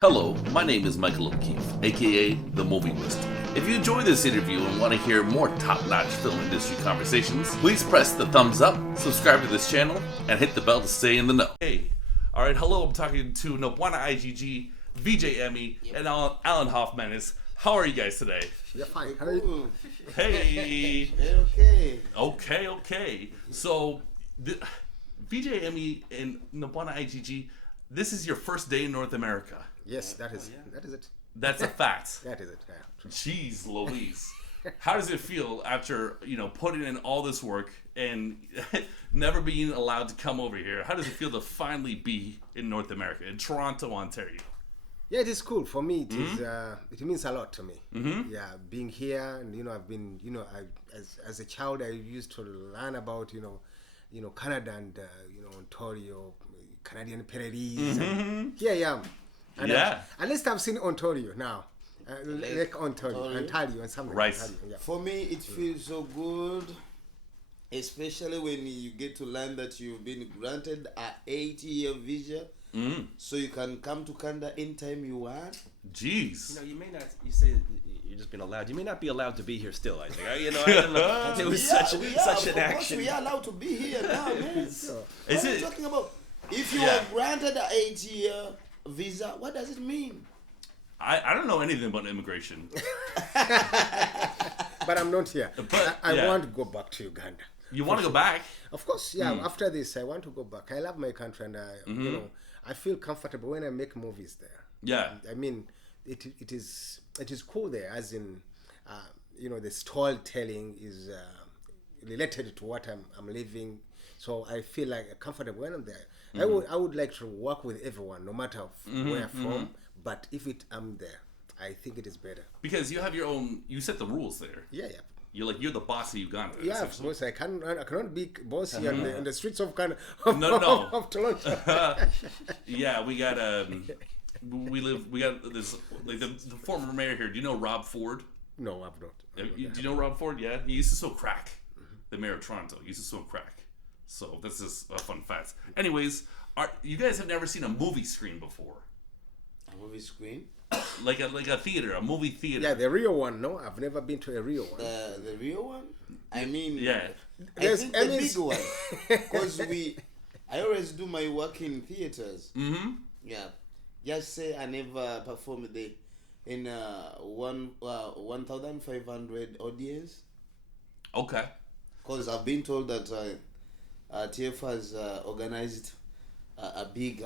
Hello, my name is Michael O'Keefe, aka The Movie Wizard. If you enjoy this interview and want to hear more top-notch film industry conversations, please press the thumbs up, subscribe to this channel, and hit the bell to stay in the know. Hey, alright, hello, I'm talking to Nabwana I.G.G, VJ Emmy, and Alan Hofmanis. How are you guys today? You're fine. How are you? Hey! Okay. Okay. So, VJ Emmy and Nabwana I.G.G, this is your first day in North America. Yes, that is it. That's a fact. That is it. Yeah. Jeez Louise. How does it feel after, putting in all this work and never being allowed to come over here? How does it feel to finally be in North America, in Toronto, Ontario? Yeah, it is cool. For me, it is. It means a lot to me. Mm-hmm. Yeah, being here, and I've been, as a child, I used to learn about, Canada and, Ontario, Canadian prairies. Mm-hmm. And here I am. And yeah. At least I've seen Ontario now. Lake Ontario and something. Right. Ontario, yeah. For me, it feels so good, especially when you get to learn that you've been granted a 8-year visa, so you can come to Canada anytime you want. Jeez. You may not. You say you're just being allowed. You may not be allowed to be here still. I think. I don't know. It was such an action. We are allowed to be here now, man. Is what are you talking about? If you are granted a 8-year visa, what does it mean? I don't know anything about immigration. But I'm not here. But, I want to go back to Uganda. You want to go back? Of course, yeah. After this, I want to go back. I love my country, and I feel comfortable when I make movies there. Yeah. I mean, it is cool there, as in, the storytelling is related to what I'm living. So I feel like comfortable when I'm there. I would like to work with everyone, no matter where I'm from. But if I'm there, I think it is better. Because you have your own. You set the rules there. Yeah. You're the boss of Uganda. Yeah, of course. I cannot be boss here in the streets of Canada. No. Of Toronto. Yeah, we got this, like the former mayor here. Do you know Rob Ford? No, I've not. Do you know Rob Ford? Yeah, he used to sell crack. The mayor of Toronto used to sell crack. So that's just a fun fact. Anyways, you guys have never seen a movie screen before? A movie screen? Like a theater, a movie theater. Yeah, the real one. No, I've never been to a real one. The real one? I mean, yeah. I think the big one. Because I always do my work in theaters. Mm-hmm. Yeah. Just say I never performed in 1,500 audience. Okay. Because I've been told that TF has organized a big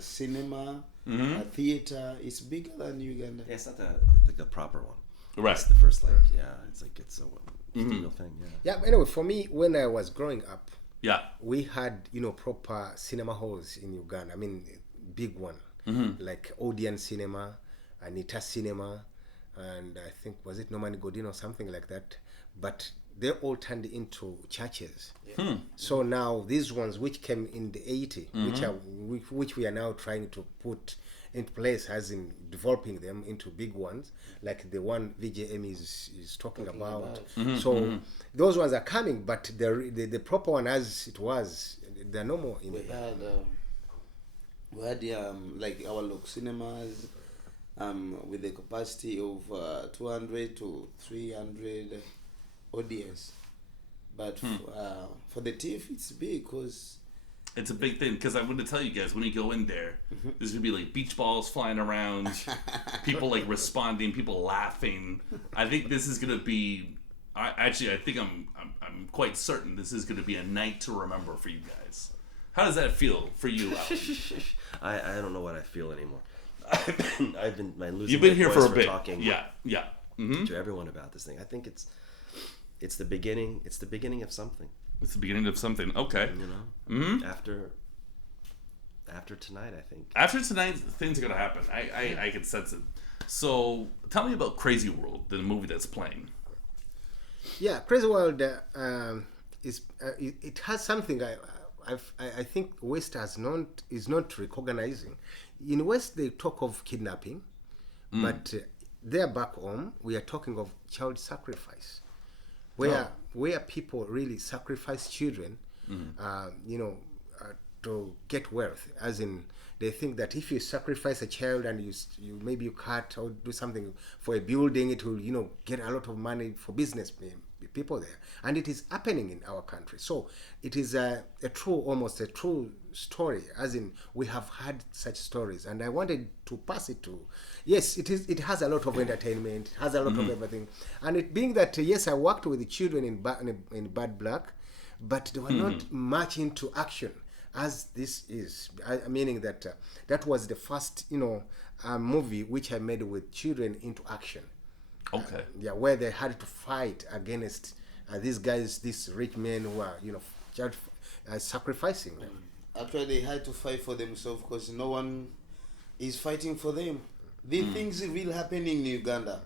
cinema, a theater. It's bigger than Uganda. Yeah, it's not the proper one. Right. It's the first it's a steel thing. Yeah. Anyway, for me, when I was growing up, we had proper cinema halls in Uganda. I mean, big one, like Odeon Cinema, Anita Cinema, and I think was it Norman Godin or something like that. But they all turned into churches. Yeah. So now these ones which came in the 80s, which we are now trying to put into place, as in developing them into big ones, like the one VJ Emmy is talking about. So those ones are coming, but the proper one as it was, they're no more in we had like our local cinemas with the capacity of 200 to 300 audience, but for the TIFF it's big because it's a big thing. Because I'm going to tell you guys, when you go in there, there's going to be like beach balls flying around, people like responding, people laughing. I think this is going to be. I think I'm quite certain this is going to be a night to remember for you guys. How does that feel for you, Alan? I don't know what I feel anymore. I've been losing. You've been my here voice for a bit. Talking Yeah. To everyone about this thing. I think it's the beginning. It's the beginning of something. It's the beginning of something. Okay. After tonight, I think. After tonight, things are gonna happen. I can sense it. So tell me about Crazy World, the movie that's playing. Yeah, Crazy World is it has something I think West is not recognizing. In West they talk of kidnapping, but there back home we are talking of child sacrifice, where people really sacrifice children, to get wealth, as in they think that if you sacrifice a child and you maybe you cut or do something for a building, it will get a lot of money for business people there, and it is happening in our country. So it is almost a true story, as in we have had such stories, and I wanted to pass it to. Yes, it has a lot of entertainment, it has a lot of everything, and it being that yes, I worked with the children in Bad Black, but they were not much into action as this is, meaning that that was the first movie which I made with children into action. Okay. Where they had to fight against these guys, these rich men who are sacrificing them. Actually, they had to fight for themselves because no one is fighting for them. These things are really happening in Uganda.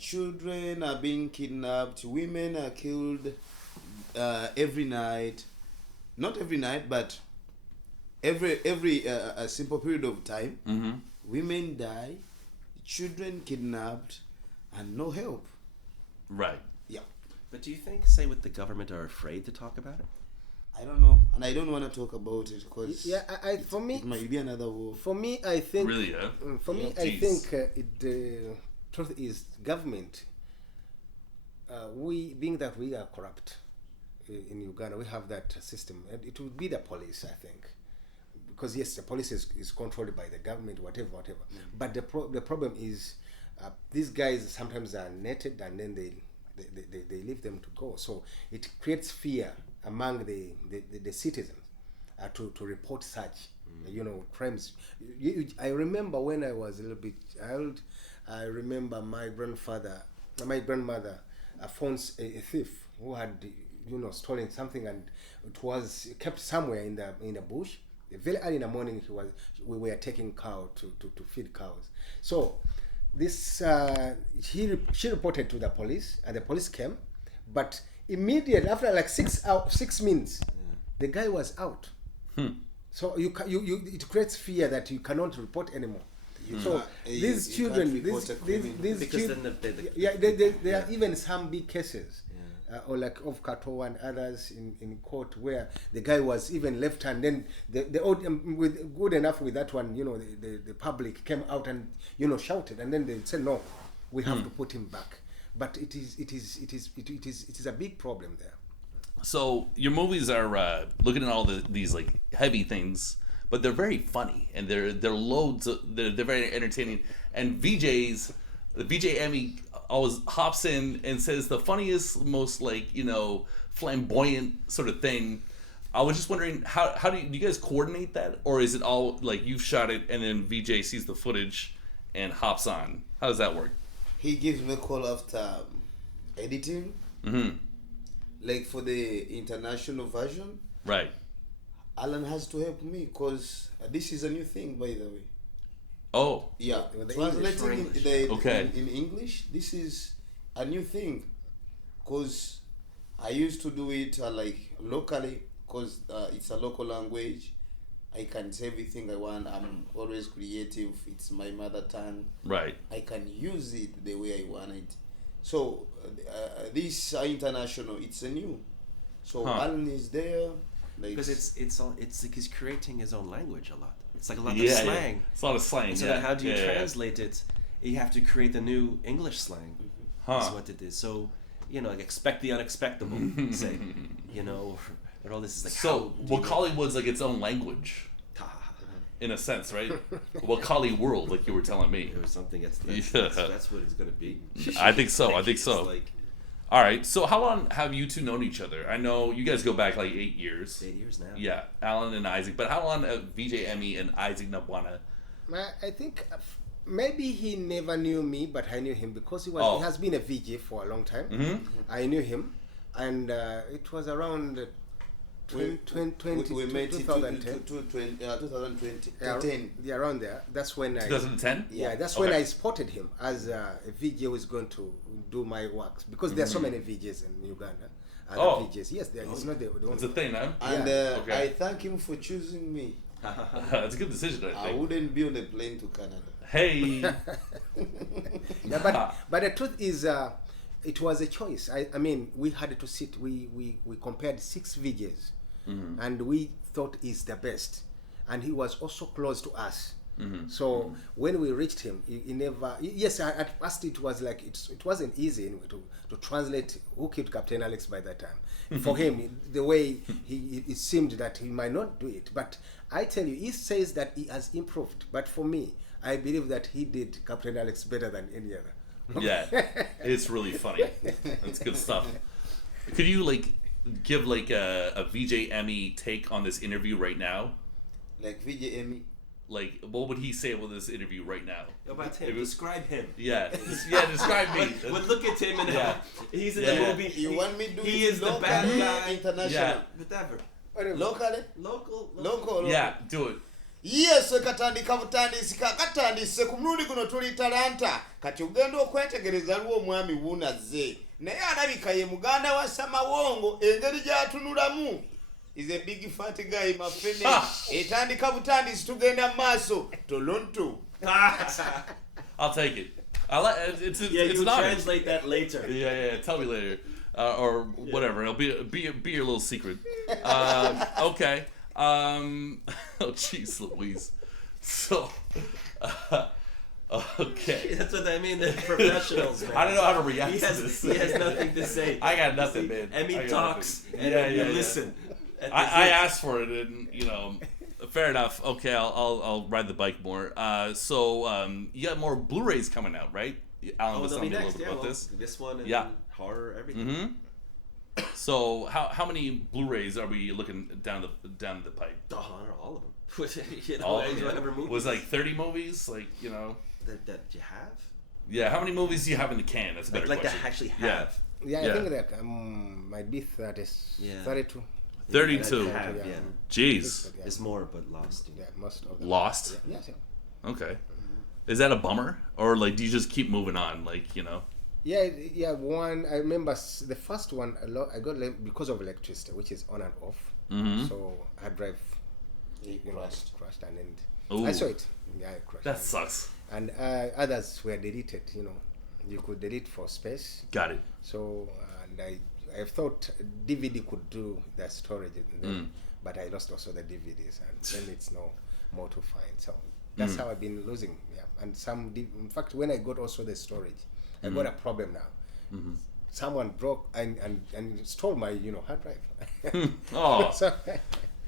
Children are being kidnapped. Women are killed every night. Not every night, but every a simple period of time. Women die, children kidnapped, and no help. Right. Yeah. But do you think, say, with the government are afraid to talk about it? I don't know, and I don't want to talk about it because for me, it might be another war. For me, I think. Really, yeah. For me, I think the truth is government. We are corrupt in Uganda, we have that system. It would be the police, I think, because yes, the police is controlled by the government, whatever. But the problem is these guys sometimes are netted and then they leave them to go. So it creates fear among the citizens to report such crimes. I remember when I was a little bit child, I remember my grandmother found a thief who had stolen something, and it was kept somewhere in the bush. Very early in the morning, we were taking cow to feed cows. So this she reported to the police, and the police came, but immediately after like 6 minutes, the guy was out. So it creates fear that you cannot report anymore. So these children, these children, there are even some big cases. Or like of Kato and others in court where the guy was even left, and then with good enough with that one, the public came out and shouted, and then they said no, we have to put him back. But it is a big problem there. So your movies are looking at all these like heavy things, but they're very funny and they're loads. They're very entertaining. And the VJ Emmy always hops in and says the funniest, most flamboyant sort of thing. I was just wondering how do you guys coordinate that, or is it all like you've shot it and then VJ sees the footage and hops on? How does that work? He gives me a call after editing. Like for the international version, right? Alan has to help me because this is a new thing, by the way. Oh. Yeah. Translating in English, this is a new thing. Because I used to do it locally, because it's a local language. I can say everything I want. I'm always creative. It's my mother tongue. Right. I can use it the way I want it. So this international, it's a new. So Alan is there. Because it's like he's creating his own language a lot. It's like a lot of slang. Yeah. It's a lot of slang. So then how do you translate it? You have to create the new English slang. That's what it is. So, expect the unexpectable, say. But all this is like Wakaliwood's like its own language. In a sense, right? Wakali world, like you were telling me. Or something. That's what it's going to be. I think so. All right. So how long have you two known each other? I know you guys go back like 8 years. 8 years now. Yeah, Alan and Isaac. But how long have VJ Emmy and Isaac Nabwana? I think maybe he never knew me, but I knew him because he has been a VJ for a long time. I knew him, and it was around 2010. We met in 2010. Yeah, around there. That's when 2010? Yeah, that's when I spotted him as a VJ who is going to do my works, because there are so many VJs in Uganda. VJs. Yes, it's not the only. It's a thing, man. And I thank him for choosing me. That's a good decision, I think. I wouldn't be on a plane to Canada. Hey! But the truth is, it was a choice. I mean, we had to sit. We compared 6 VJs and we thought he's the best, and he was also close to us. So when we reached him, he never. Yes, at first it was like it wasn't easy anyway to translate who killed Captain Alex by that time. For him, the way it seemed that he might not do it, but I tell you, he says that he has improved. But for me, I believe that he did Captain Alex better than any other. Yeah, it's really funny. That's good stuff. Could you give a VJ Emmy take on this interview right now? Like VJ Emmy. What would he say about this interview right now? About him. Describe him. Yeah. Describe me. But look at him and he's in the movie. You want me to do he is the bad guy. International. Yeah. Whatever. Locally? Local. Yeah, do it. Yes, katandika butandisika katandise ku mulundi guno tuli talanta kati ugenda okwetegereza lwo omwami wunaze naye alabika ye muganda wa Samawongo engeri gyatunulamu is a big fat guy mafene etandika butandisi tugenda maaso tolonto. I'll take it. It's you not translate that later. Yeah. Tell me later, or whatever. It'll be your little secret. Okay. Oh, jeez, Louise. So, okay. That's what I mean. They're professionals, man. I don't know how to react to this. He has nothing to say. I got nothing, man. Emmy talks, and you listen. I asked for it, and fair enough. Okay, I'll ride the bike more. So you got more Blu-rays coming out, right? Alan was telling me a little bit about this. This one and horror, everything. So how many Blu-rays are we looking down the pipe? All of them. Was 30 movies, that you have? Yeah, how many movies do you have in the can? That's a better question. That actually have. Yeah, I think that might be 32. 32. Yeah. Jeez. It's more, but lost. Yeah, most of them. Lost? Yeah. Okay. Is that a bummer? Or do you just keep moving on? Yeah, one, I remember the first one, I got because of electricity, which is on and off. So hard drive crashed and then I saw it. Yeah, it crashed. That sucks. And others were deleted, you could delete for space. Got it. So, and I thought DVD could do the storage, but I lost also the DVDs, and then it's no more to find. So that's how I've been losing. Yeah, and in fact, when I got also the storage, I got a problem now. Someone broke and stole my hard drive. Oh, so,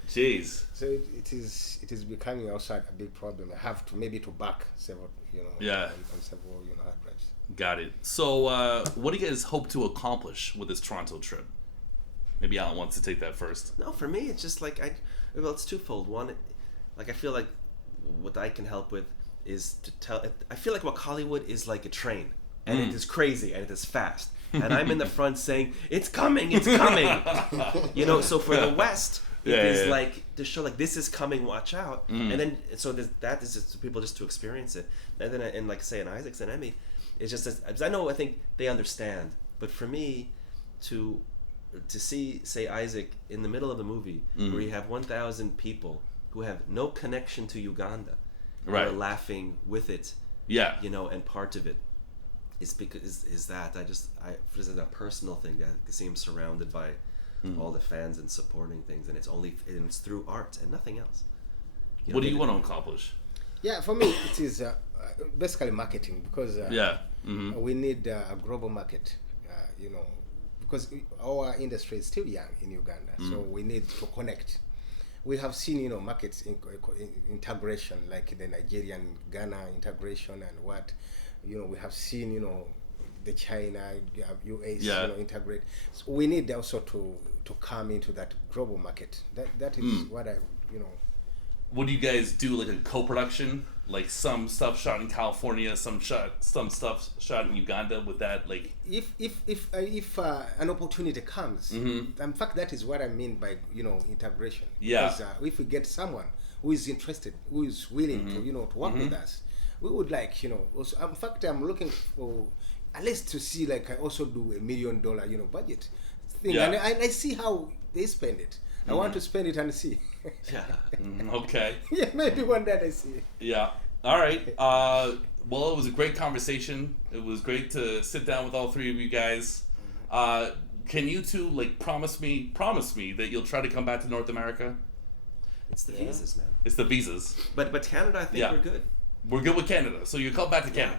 jeez. So it is becoming also a big problem. I have to maybe to back several on several hard drives. Got it. So what do you guys hope to accomplish with this Toronto trip? Maybe Alan wants to take that first. No, for me it's just it's twofold. One, I feel like what I can help with is to tell. I feel like Hollywood is like a train. And it is crazy and it is fast. And I'm in the front saying, it's coming. So for the West, it is to show this is coming, watch out. And then, so that is just for people just to experience it. And then, say in I.G.G and Emmy, it's just, I think they understand. But for me, to see, say, I.G.G in the middle of the movie, where you have 1,000 people who have no connection to Uganda, who are laughing with it, and part of it. Is because that this is a personal thing to see him surrounded by all the fans and supporting things, and it's through art and nothing else. What do you want to accomplish? Yeah, for me it is basically marketing, because we need a global market, because our industry is still young in Uganda, so we need to connect. We have seen markets integration, like the Nigerian Ghana integration and what. We have seen, the China, US, integrate. So we need also to come into that global market. That is what I. Would you guys do a co-production, some stuff shot in California, some stuff shot in Uganda? With that, if an opportunity comes, in fact, that is what I mean by integration. Yeah. Because if we get someone who is interested, who is willing to to work with us. We would also, in fact, I'm looking for at least to see I also do $1 million budget thing, and I see how they spend it. I want to spend it and see. Okay. Yeah, maybe one day I see. Yeah. All right. Well, it was a great conversation. It was great to sit down with all three of you guys. can you two like promise me that you'll try to come back to North America? It's the visas, man. It's the visas. But Canada, I think we're good. We're good with Canada, so you come back to Canada.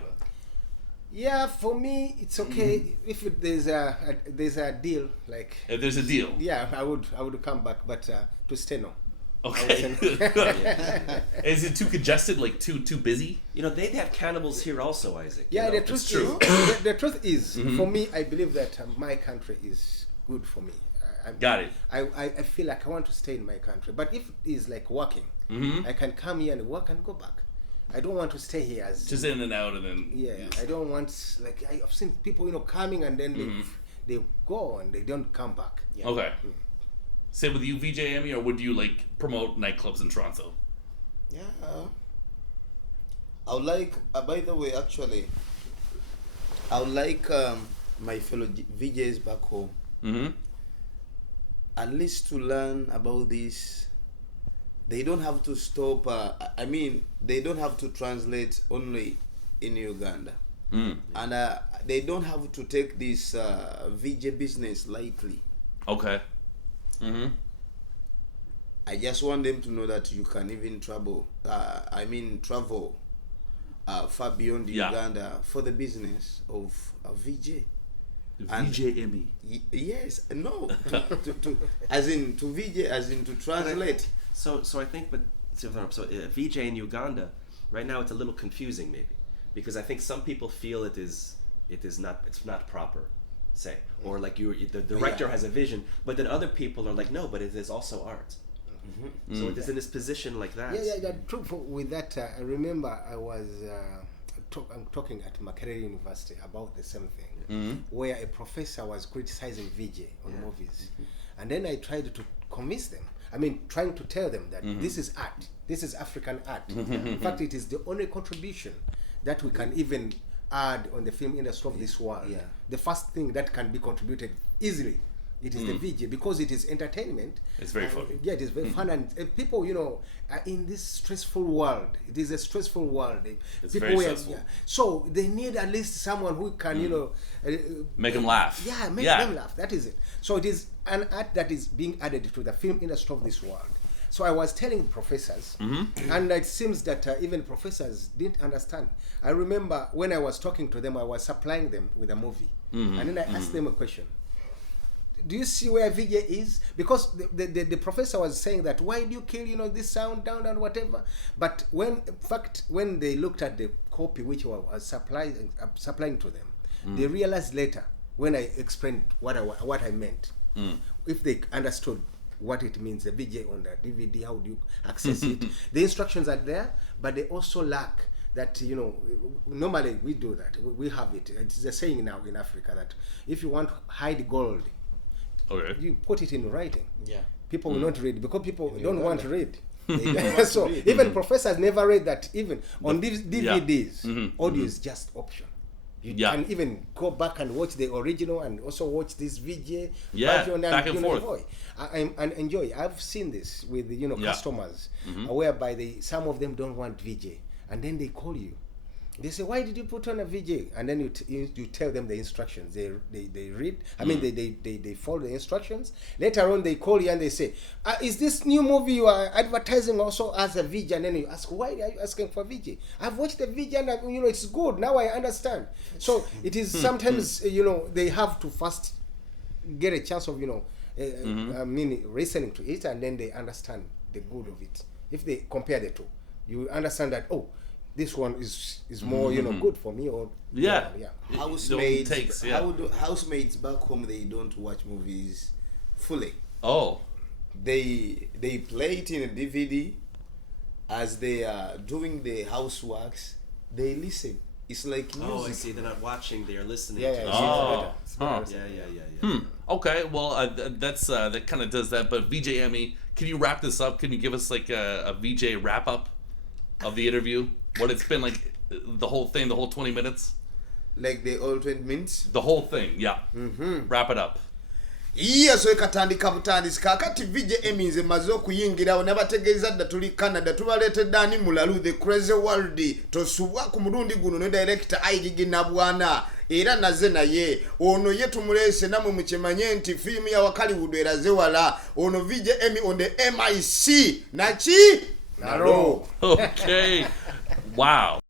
Yeah, for me it's okay if there's a deal, like if there's a deal. Yeah, I would come back, but to stay no. Okay. Is it too congested? Like too busy? You know, they have cannibals here also, Isaac. Yeah, the truth true. is, the truth is, for me, I believe that my country is good for me. Got it. I feel like I want to stay in my country, but if it is like working, I can come here and work and go back. I don't want to stay here as just in and out and then. Yeah, I don't want, like, I've seen people coming and then they go and they don't come back. Yeah. Okay. Same with you, VJ Emmy, or would you like promote nightclubs in Toronto? Yeah. I would like. By the way, actually, I would like my fellow VJs back home. At least to learn about this. They don't have to stop. They don't have to translate only in Uganda, and they don't have to take this VJ business lightly. Okay. I just want them to know that you can even travel far beyond Uganda for the business of a VJ. VJ Emmy. Yes, no, to VJ, as in to translate. So I think, VJ in Uganda right now it's a little confusing maybe, because I think some people feel it's not proper, say, or like the director has a vision, but then other people are like, no, but it is also art. So it is in this position like that. Yeah. True. With that, I remember I was I'm talking at Makerere University about the same thing, where a professor was criticizing VJ on movies, and then I tried to convince them. Trying to tell them that this is art. This is African art. In fact, it is the only contribution that we can even add on the film industry of this world. Yeah. The first thing that can be contributed easily, it is the VJ, because it is entertainment. It's very funny. Yeah, it is very fun, and people, in this stressful world, it is a stressful world. It's people very stressful. So they need at least someone who can, make them laugh. Yeah, make them laugh. That is it. So it is an art that is being added to the film industry of this world. So I was telling professors, and it seems that even professors didn't understand. I remember when I was talking to them, I was supplying them with a movie, and then I asked them a question. Do you see where VJ is? Because the professor was saying that, why do you kill this sound down and whatever? But when they looked at the copy which I was supplying to them, they realized later when I explained what I meant. If they understood what it means, the VJ on the DVD, how do you access it? The instructions are there, but they also lack that, normally we do that. We have it. It's a saying now in Africa that if you want to hide gold, you put it in writing. Yeah. People will not read because people don't want to read. So even professors never read that. Even on these DVDs, audio is just option. You can even go back and watch the original and also watch this VJ version back and forth. And enjoy. I've seen this with customers whereby some of them don't want VJ, and then they call you. They say, why did you put on a VJ? And then you tell them the instructions. They read. They follow the instructions. Later on, they call you and they say, is this new movie you are advertising also as a VJ? And then you ask, why are you asking for VJ? I've watched the VJ and it's good. Now I understand. So it is sometimes they have to first get a chance of listening to it, and then they understand the good of it. If they compare the two, you understand that this one is more good for me, or Housemaids housemaids back home, they don't watch movies fully. They play it in a DVD as they are doing the houseworks. They listen. It's like music. I see. They're not watching; they are listening. Yeah. Okay. Well, that kind of does that. But VJ Emmy, can you wrap this up? Can you give us like a VJ wrap up of the interview? What it's been like, the whole thing, the whole 20 minutes? Like the whole 20 minutes? The whole thing, yeah. Wrap it up. so katandika butandisi kakati vije Emmy nze maze okuyingirawo nabategeeza dda tuli Canada tubaleetedde ani mulalu the crazy world tosubwa ku mulundi guno ne director I.G.G Nabwana era naze naye ono ye tumuleese namwe mukimanye nti filimu ya Hollywood eraze wala ono vije Emmy on the MIC nachi nalo okay wow